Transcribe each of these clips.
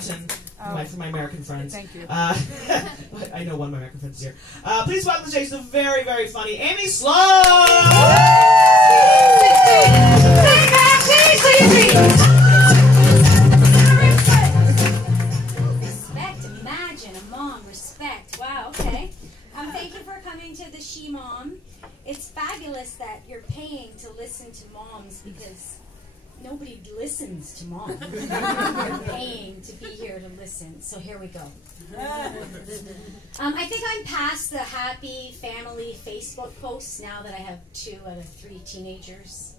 For my American friends. Thank you. I know one of my American friends is here. Please welcome to the stage the very, very funny Amy Sloan! Respect, imagine, a mom, respect. Wow, okay. Thank you for coming to the SheMom. It's fabulous that you're paying to listen to moms because nobody listens to mom. You're paying to be here to listen. So here we go. I think I'm past the happy family Facebook posts now that I have 2 out of 3 teenagers.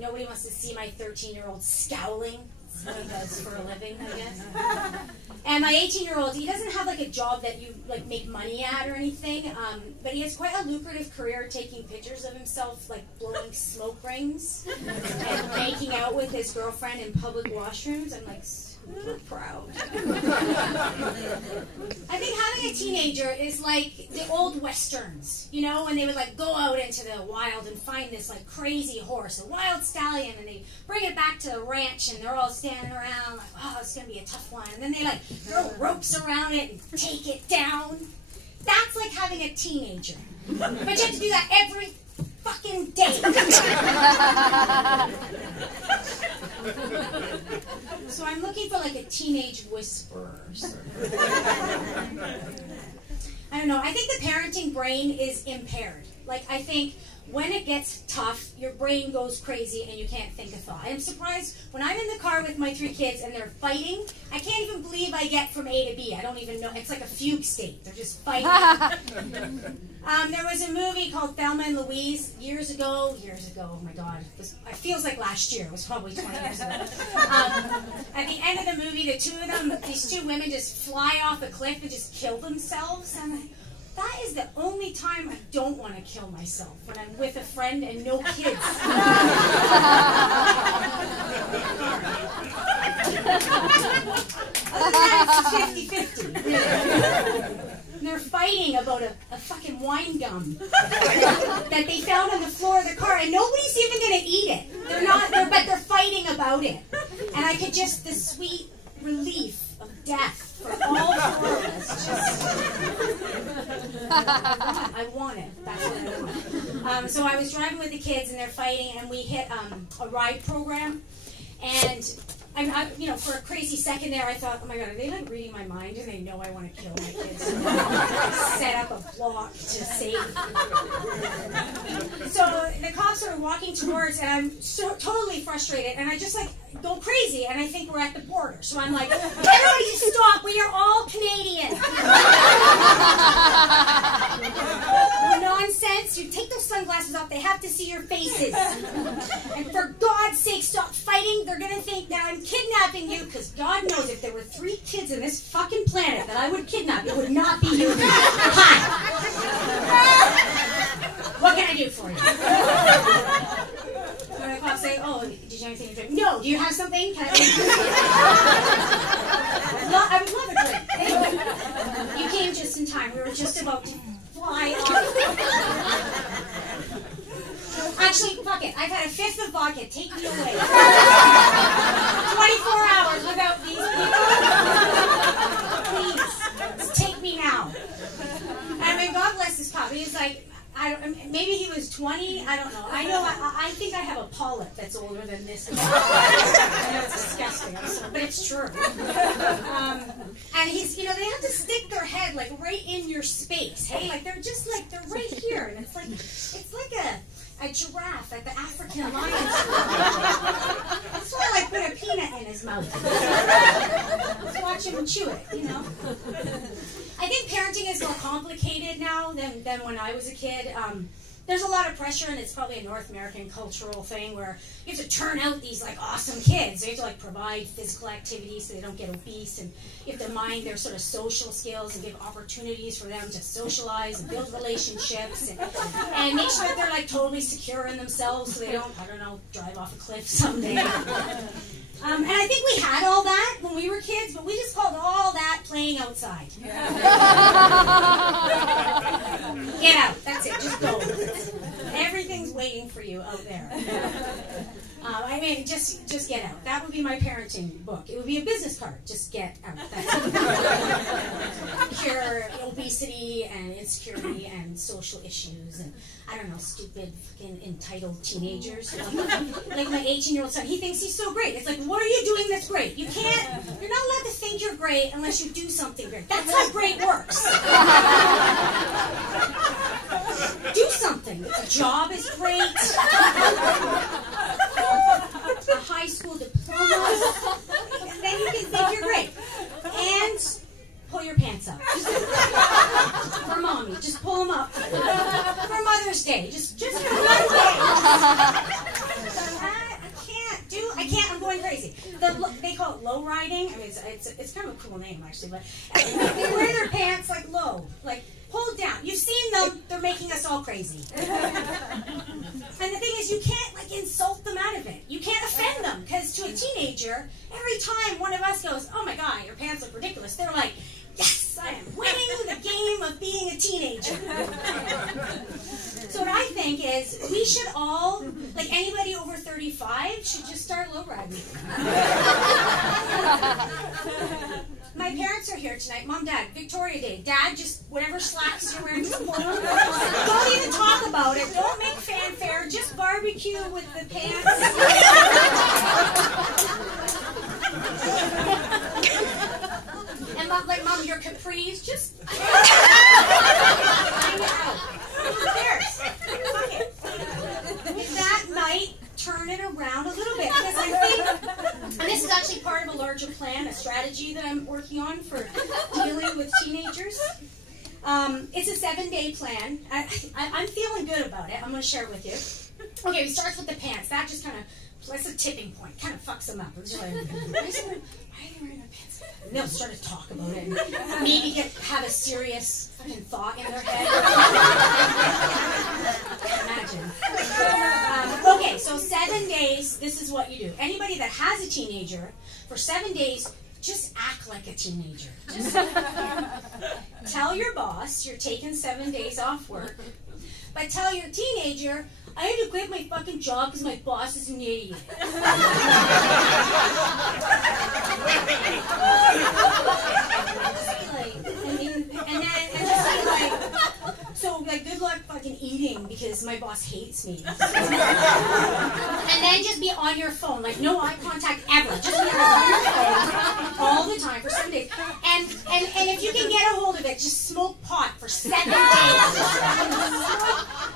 Nobody wants to see my 13-year-old scowling. That's what he does for a living, I guess. And my 18-year-old, he doesn't have like a job that you like make money at or anything, but he has quite a lucrative career taking pictures of himself like blowing smoke rings and making out with his girlfriend in public washrooms. I'm like super proud. I think having a teenager is like the old westerns, you know, when they would like go out into the wild and find this like crazy horse, a wild stallion, and they bring it back to the ranch and they're all standing around like, oh, it's going to be a tough one. And then they like throw ropes around it and take it down. That's like having a teenager. But you have to do that every fucking day. So I'm looking for like a teenage whisperer. I don't know. I think the parenting brain is impaired. Like, I think when it gets tough, your brain goes crazy and you can't think a thought. I'm surprised when I'm in the car with my 3 kids and they're fighting, I can't even believe I get from A to B. I don't even know. It's like a fugue state. They're just fighting. There was a movie called Thelma and Louise years ago, oh my God. It feels like last year. It was probably 20 years ago. At the end of the movie, the 2 of them, these 2 women just fly off a cliff and just kill themselves. And I'm like, that is the only time I don't want to kill myself, when I'm with a friend and no kids. Other than that, it's 50-50. And they're fighting about a fucking wine gum that they found on the floor of the car, and nobody's even going to eat it. But they're fighting about it. And I could just, the sweet relief of death for all 4 of us. I want it. That's what I want. So I was driving with the kids, and they're fighting, and we hit a ride program. And I, you know, for a crazy second there, I thought, oh my God, are they like reading my mind? And they know I want to kill my kids. So I set up a block to save them. So the cops are walking towards, and I'm so totally frustrated, and I just like go crazy, and I think we're at the border. So I'm like, everybody just stop, we are all Canadian. Nonsense, you take those sunglasses off, they have to see your faces. And for God's sake, stop fighting. They're going to think that I'm kidnapping you, because God knows if there were 3 kids in this fucking planet that I would kidnap, it would not be you. Hi. What can I do for you? So the cops say, oh, did you have anything to drink? No, do you have something? Can I would love a drink. Thank you. You came just in time. We were just about to fly off. Actually, fuck it. I've had a 5th of vodka. Take me away. 24 hours without these people. Please, take me now. I mean, God bless this cop. He's like, maybe he was 20. I don't know. I think I have a polyp that's older than this. I know it's disgusting, but it's true. And he's, you know, they have to stick their head like right in your space. Hey, like they're right here, and it's like a giraffe at the African Lions Club. That's why I like put a peanut in his mouth. Just watch him chew it, you know. I think parenting is more complicated now than when I was a kid. There's a lot of pressure, and it's probably a North American cultural thing where you have to turn out these like awesome kids. You have to like provide physical activity so they don't get obese, and you have to mind their sort of social skills and give opportunities for them to socialize and build relationships, and make sure that they're like totally secure in themselves so they don't, I don't know, drive off a cliff someday. And I think we had all that when we were kids, but we just called all that playing outside. Get out. That's it. Just go. Everything's waiting for you out there. I mean, just get out. That would be my parenting book. It would be a business card. Just get out. That's cure obesity and insecurity and social issues and, I don't know, stupid, fucking entitled teenagers. Like my 18-year-old son, he thinks he's so great. It's like, what are you doing that's great? You're not allowed to think you're great unless you do something great. That's how great works. Do something. A job is great. A high school diploma. Then you can think you're great. And pull your pants up. For mommy, just pull them up. For Mother's Day, just for one day. I can't, I'm going crazy. They call it low riding. I mean, it's kind of a cool name, actually, but they wear their pants like low, like hold down. You've seen them, they're making us all crazy. And the thing is, you can't like insult them out of it. You can't offend them, because to a teenager, every time one of us goes, oh my God, your pants look ridiculous, they're like, yes, I am winning the game of being a teenager. So what I think is we should all, like anybody over 35, should just start low riding. My parents are here tonight. Mom, Dad, Victoria Day. Dad, just whatever slacks you're wearing, just pull them. Don't even talk about it. Don't make fanfare. Just barbecue with the pants. And Mom, your capris, just hang it out. Who cares? Fuck it. That might turn it around a little bit, because I think, and this is actually part of a larger plan, a strategy that I'm working on for dealing with teenagers. It's a 7-day plan. I'm feeling good about it. I'm going to share it with you. Okay, we start with the pants. That just kind of, that's a tipping point. Kind of fucks them up. It's just like, why are they wearing their pants? And they'll start to talk about it. And maybe have a serious fucking thought in their head. Imagine. Okay, so 7 days, this is what you do. Anybody that has a teenager, for 7 days, just act like a teenager. Just tell your boss you're taking 7 days off work, but tell your teenager, I had to quit my fucking job because my boss is an idiot. So good luck fucking eating because my boss hates me. And then just be on your phone, like no eye contact ever. Just be on your phone all the time for 7 days. And if you can get a hold of it, just smoke pot for 7 days.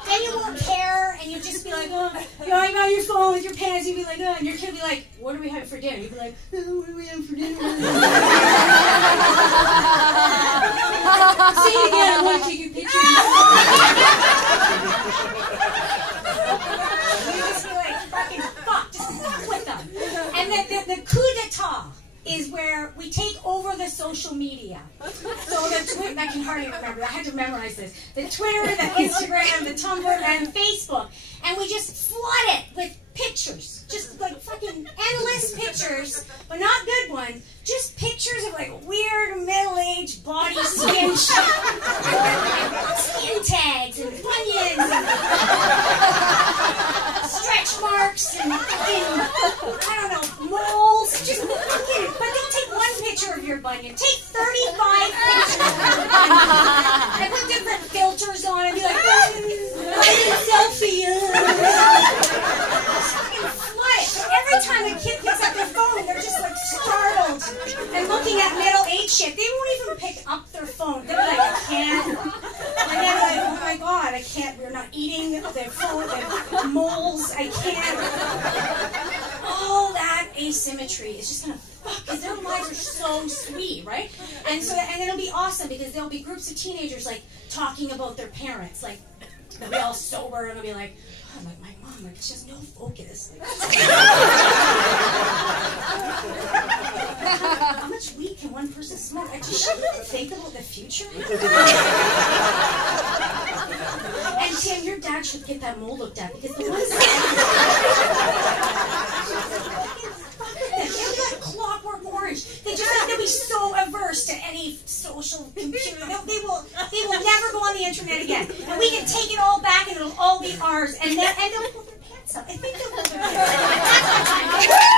Then you won't care, and you'll just be like, oh, you're on your phone with your pants. You'll be like, oh, and your kid will be like, what are we having for dinner? You'll be like, oh, what are we having for dinner? Say it again, I want to take your picture. You just be like, fucking fuck, just fuck with them. And the coup d'etat is where we take over the social media. So the Twitter, I can hardly remember, I had to memorize this. The Twitter, the Instagram, the Tumblr, and Facebook. And we just flood it with pictures. Just like fucking endless pictures, but not good ones. Just pictures of like weird middle-aged body skin shit. Skin tags and bunions and stretch marks and fucking, I don't know, moles. Just fucking, but don't take one picture of your bunion. Take 35 pictures of your bunion. And put different filters on and be like, selfie. Just fucking flood it. Every time a kid picks up their phone, they're just like startled and looking at middle-aged shit. They won't even pick up their phone. They're like, I can't. And they're like, oh my God, I can't. We're not eating their phone. Their moles. I can't. All that asymmetry is just gonna fuck, because their lives are so sweet, right? And it'll be awesome because there'll be groups of teenagers like talking about their parents, like they'll be all sober and they'll be like, oh, like my mom, like she has no focus. Like, how much weed can one person smoke? Does she even think about the future? And Tim, your dad should get that mole looked at because the ones they'll be like Clockwork Orange. They'll be so averse to any social computer. They will never go on the internet again. And we can take it all back and it'll all be ours. And they'll pull their pants up. I think they'll pull their pants up. Bye.